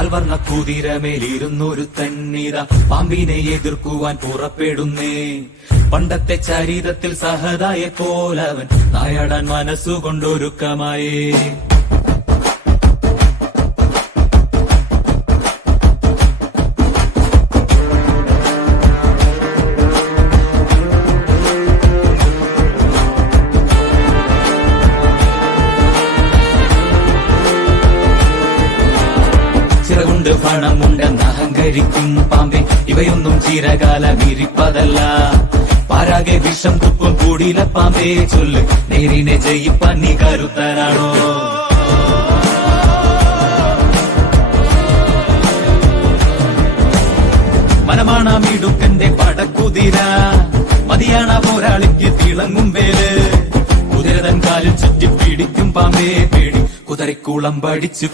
പാൽവർണ്ണ കുതിരമേലിരുന്നൊരു തന്നിത പാമ്പിനെ എതിർക്കുവാൻ പുറപ്പെടുന്നേ. പണ്ടത്തെ ചരിതത്തിൽ സഹതായെ പോലവൻ നായാടാൻ മനസ്സുകൊണ്ടൊരുക്കമായേ. ചിറകുണ്ട് പണമുണ്ടെന്ന് അഹങ്കരിക്കും പാമ്പേ, ഇവയൊന്നും ചിരകാല വിരിപ്പതല്ല. പാരാകെ വിഷം തുപ്പും കൂടില പാമ്പേ, ചൊല്ല് നേരിനെ ജയിപ്പാൻ നീ കരുത്തനാണോ? മനമാണമിടുക്കന്റെ പടക്കുതിര, മതിയാണ പോരാളിക്ക് തിളങ്ങും വേല്. കുതിരതൻ കാലിൽ ചുറ്റി പിടിക്കും പാമ്പേ പേടി, കുതിരക്കുളം പഠിച്ചു